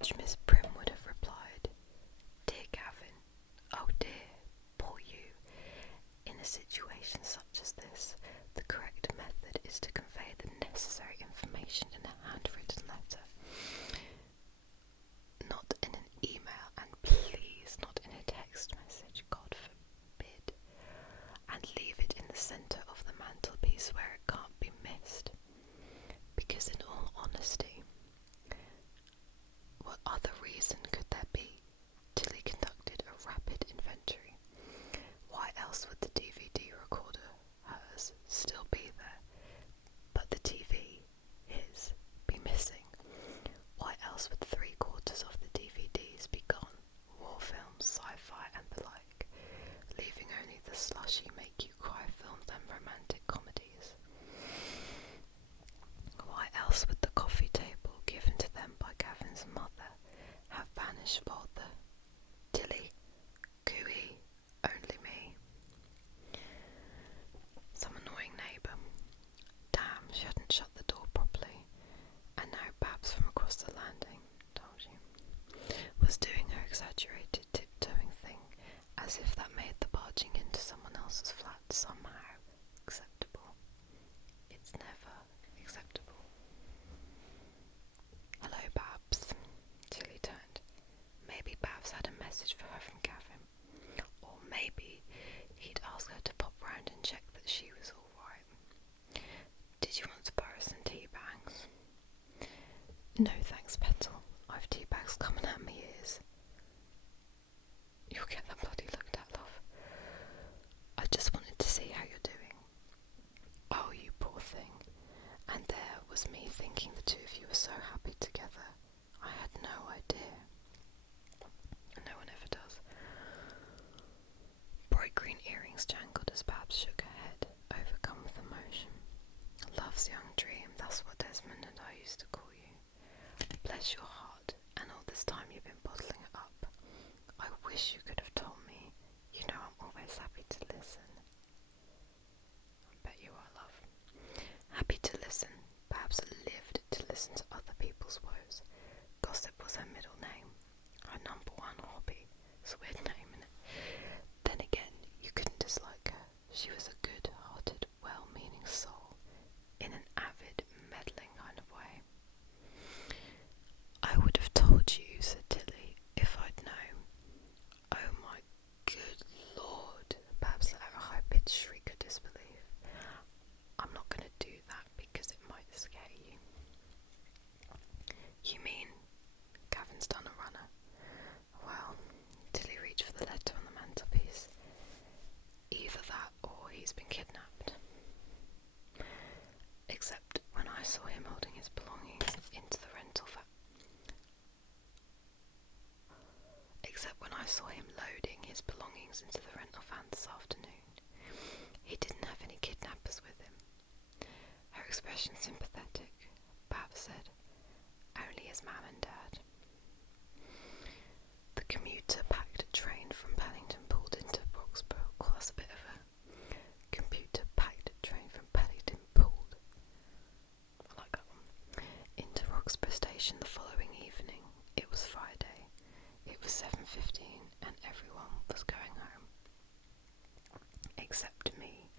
which Miss Prim would have replied, "Dear Gavin, oh dear, poor you. In a situation such as this, the correct method is to convey the necessary information in a handwritten letter, not in an email, and please not in a text message, God forbid, and leave it in the centre of the mantelpiece where it can't be missed. Because in all honesty, what other reason could there be?" Tilly conducted a rapid inventory. Why else would the DVD recorder, hers, still be there, but the TV, his, be missing? Why else would 3/4 of the DVDs be gone? War films, sci-fi and the like, leaving only the slushy make-you-cry films and romantic comedies. Why else would the coffee table given to them by Gavin's mother have vanished while the Tilly, cooey, only me? Some annoying neighbour. Damn, she hadn't shut the door properly, and now Babs from across the landing, told you, was doing her exaggerated tiptoeing thing, as if that made the barging into someone else's flat somehow acceptable. It's never acceptable. "Hello, Babs." Tilly turned. Maybe Babs had a message for her from Gavin, or maybe he'd ask her to pop round and check that she was all right. "Did you want to borrow some tea bags?" "No thanks, Petal. I've tea bags coming out my ears." "You'll get them bloody looked at, love. I just wanted to see how you're doing." "Oh, you poor thing. And there was me thinking the two of you were so happy together. I had no idea." No one ever does. Bright green earrings jangled as Babs shook her head, overcome with emotion. "Love's young dream, that's what Desmond and I used to call you. Bless your heart, and all this time you've been bottling it up. I wish you could have told me. You know I'm always happy to listen." "I bet you are, love." Happy to listen. Babs lived to listen to other people's woes. Gossip was her middle name, her number one hobby. It's a weird name, innit? Then again, you couldn't dislike her. She was a good-hearted, well-meaning soul, in an avid, meddling kind of way. "I would have told you," said Tilly, "if I'd known." "Oh my good Lord!" Babs let out a high-pitched shriek of disbelief. "I'm not going to do that because it might scare you." "You mean Gavin's done a runner?" "Well," Tilly reached for the letter on the mantelpiece, "either that or he's been kidnapped. Except when I saw him holding his belongings into the rental van. Except when I saw him loading his belongings into the rental van this afternoon. He didn't have any kidnappers with him." Her expression sympathetic. Babs said, "Only his mum and dad." The commuter packed train from Paddington pulled into Roxburgh. Well, that's a bit of a computer packed train from Paddington pulled. I like that one. Into Roxburgh station the following evening. It was Friday. It was 7:15 and everyone was going home. Except me.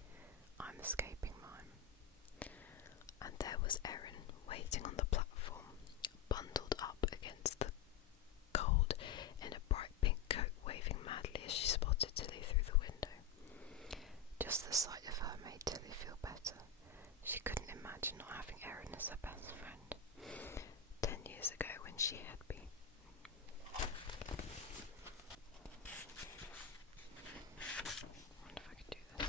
I'm escaping mine. And there was Erin waiting on the platform, bundled up against the cold in a bright pink coat, waving madly as she spotted Tilly through the window. Just the sight of her made Tilly feel better. She couldn't imagine not having Erin as her best friend. 10 years ago when she had been. I wonder if I could do this.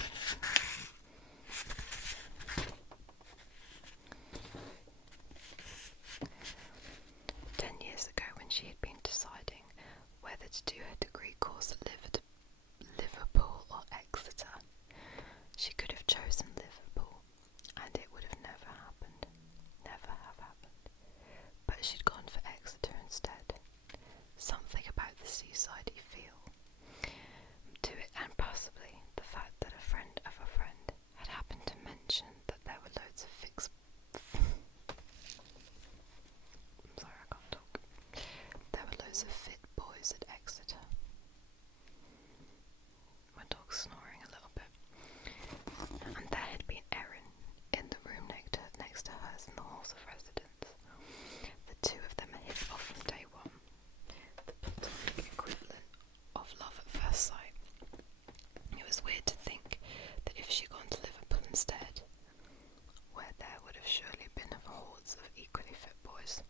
lots of equally fit boys.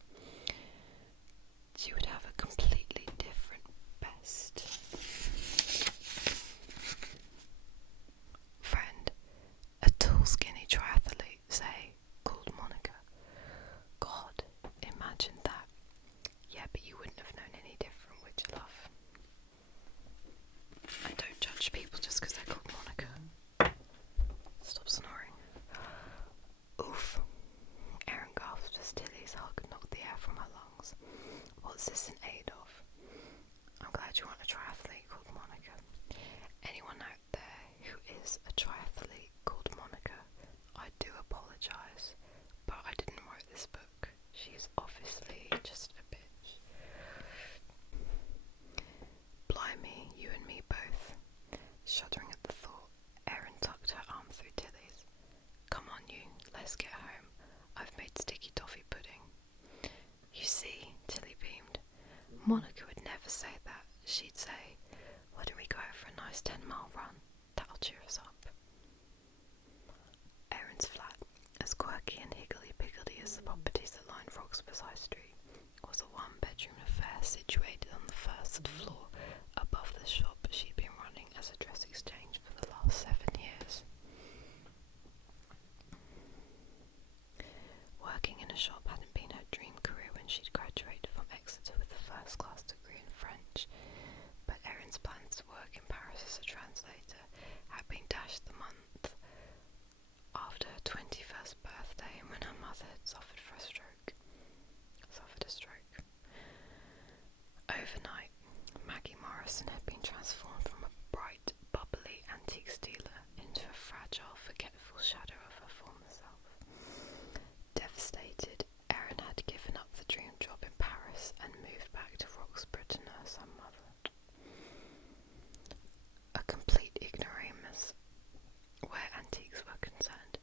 You would have a completely different best friend, a tall, skinny triathlete, say, called Monica. God, imagine that. Yeah, but you wouldn't have known any different, would you, love? And don't judge people just because they're called Monica. Stop snoring. Oof. Erin gasped as Tilly's hug knocked the air from her lungs. What's this in aid of? I'm glad you aren't a triathlete called Monica. Anyone out there who is a triathlete called Monica, I do apologise, but I didn't write this book. She's obviously just a bitch. Blimey, you and me both. Shuddering at the thought, Erin tucked her arm through Tilly's. Come on you, let's get home. I've made sticky toffee pudding. You see, Tilly beamed. Monica would never say that. She'd say, why don't we go out for a nice 10-mile run? That'll cheer us up. Erin's flat, as quirky and higgledy-piggledy as the properties that lined Roxburgh's High Street, was a one-bedroom affair situated on the first floor above the shop she'd been running as a dress exchange for the last 7 years. Working in a shop hadn't been her dream career when she'd graduated from Exeter with a first-class degree in French, but Erin's plans to work in Paris as a translator had been dashed the month after her 21st birthday when her mother had suffered a stroke. Overnight, Maggie Morrison had been transformed from a bright, bubbly antiques dealer into a fragile, forgetful shadow of her former self. Devastated, Erin had given up the dream job in Paris and moved back to Roxburgh to nurse her mother. A complete ignoramus where antiques were concerned,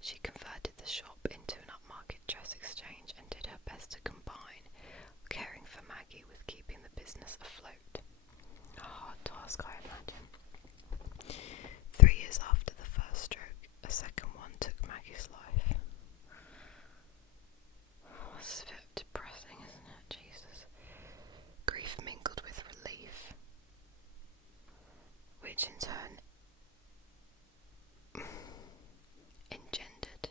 she converted the shop into an upmarket dress exchange and did her best to combine caring for Maggie with keeping the business afloat. A hard task, I imagine. 3 years after the first stroke, a second one took Maggie's life. Oh, it's a bit depressing, isn't it? Jesus. Grief mingled with relief, which in turn engendered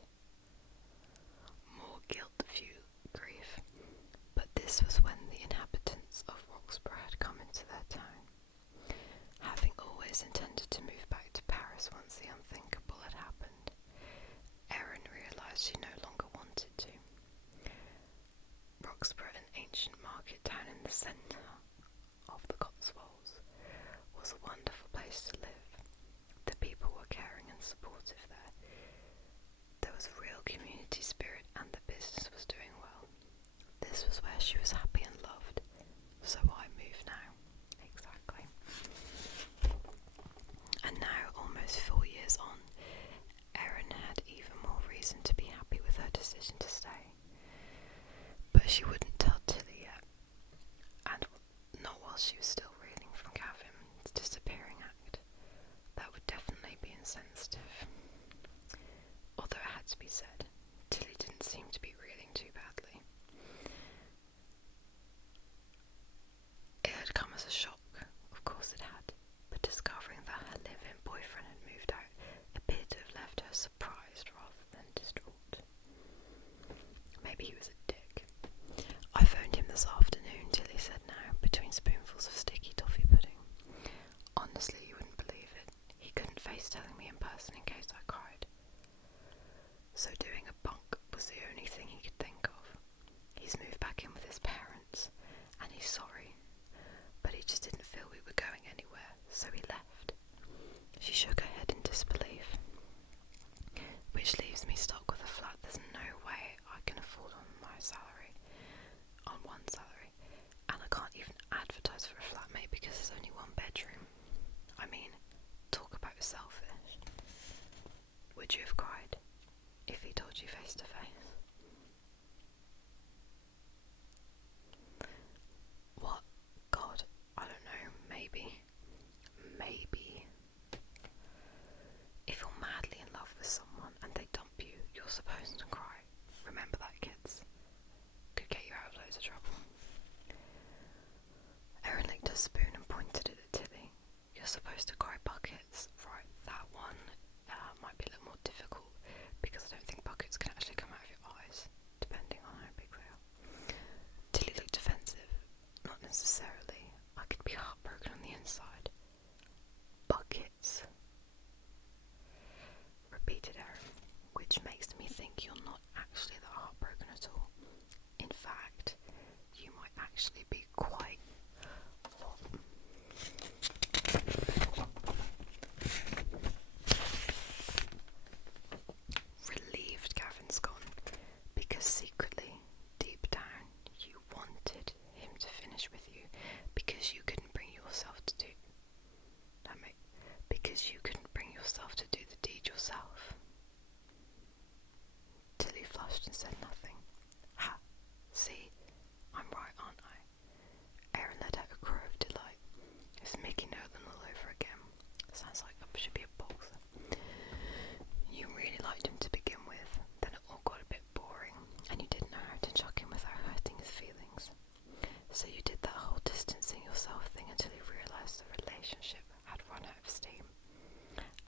more guilt-fueled grief. But this was when the inhabitants of Roxburgh had come into their town. Having always intended to move back to Paris once the unthinkable had happened, Erin realised she no longer wanted to. Roxburgh, an ancient market town in the centre of the Cotswolds, was a wonderful place to live. The people were caring and supportive there. There was real community spirit and the business was doing well. This was where she was happy and loved. So why move now? Exactly. And now, almost 4 years on, Erin had even more reason to be happy with her decision to stay. But she wouldn't tell Tilly yet, and not while she was still reeling from Gavin's disappearing act. That would definitely be insensitive. Although it had to be said, Tilly didn't seem to be reeling too badly. It had come as a shock, of course it had, but discovering that her live-in boyfriend had moved out appeared to have left her surprised rather than distraught. Maybe he was a dick. I phoned him this afternoon, Tilly said now, between spoonfuls of sticky toffee pudding. Honestly, you wouldn't believe it. He couldn't face telling me in person in case I cried. So doing a bunk was the only thing he could think of. He's moved back in with his parents, and he's sorry, but he just didn't feel we were going anywhere, so he left. She shook her head in disbelief. Which leaves me stuck with a flat there's no way I can afford on one salary, and I can't even advertise for a flatmate because there's only one bedroom. I mean, talk about selfish. Would you have cried if he told you face to face? What? God, I don't know, maybe. If you're madly in love with someone and they dump you, you're supposed to cry. Remember that, kids. supposed to grow buckets. Right, that one might be a little more difficult because I don't think buckets can actually come out of your eyes, depending on how big they are. Tilly looked defensive. Not necessarily. I could be heartbroken on the inside. Buckets, repeated Erin, which makes me think you're not actually that heartbroken at all. In fact, you might actually be quite relieved Gavin's gone, because secretly, deep down, you wanted him to finish with you because you couldn't bring yourself to do the deed yourself. Tilly flushed and said nothing. Ha! See, I'm right, aren't I? Erin let out a crow of delight. It's Mickey Nolan all over again. Sounds like I should be a boxer. You really liked him to begin with, then it all got a bit boring, and you didn't know how to chuck him without hurting his feelings. So you did that whole distancing yourself thing until you realised the relationship had run out of steam.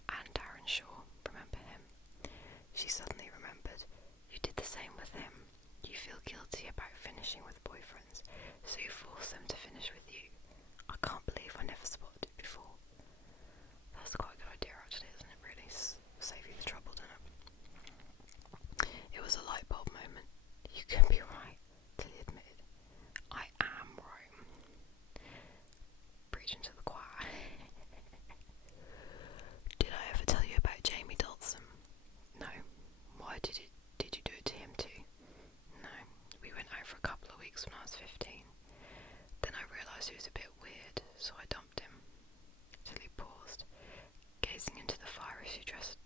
And Darren Shaw, remember him? She suddenly remembered. You did the same with him. You feel guilty about finishing with boyfriends, so you force them to finish with you. I can't believe I never spotted it before. That's quite a good idea actually, isn't it, really? Save you the trouble, doesn't it? It was a light bulb moment. You can be right, Tilly admitted. I am right. Preaching to the choir. Did I ever tell you about Jamie Dodson? No. Why did you do it to him too? No. We went out for a couple of weeks when I was 15. Then I realised he was a bit weird, so I dumped him. Tilly paused, gazing into the fire as she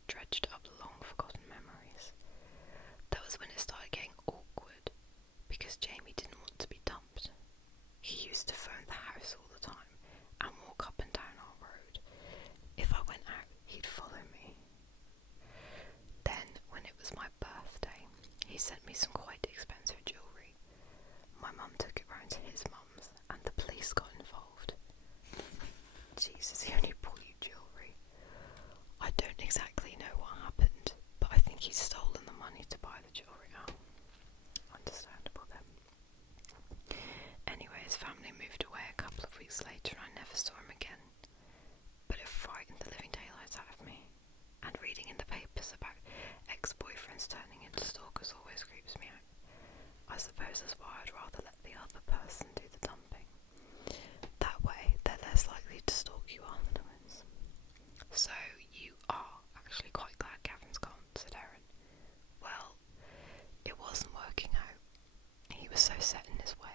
dredged up long-forgotten memories. That was when it started getting awkward, because Jamie didn't want to be dumped. He used to phone the house all the time and walk up and down our road. If I went out, he'd follow me. Then, when it was my birthday, he sent me some quite expensive jewellery. My mum took it round to his mum's, and the police got involved. Jesus, he only bought you jewellery. I don't exactly know what happened, but I think he'd stolen the money to buy the jewellery out. Understandable then. Anyway, his family moved away a couple of weeks later and I never saw him again. But it frightened the living daylights out of me. And reading in the papers about ex-boyfriends turning into stalkers always creeps me out. I suppose that's why I'd rather let the other person do the dumping. That way, they're less likely to stalk you afterwards. So, you are actually quite glad Gavin's gone, said Erin. Well, it wasn't working out. He was so set in his ways.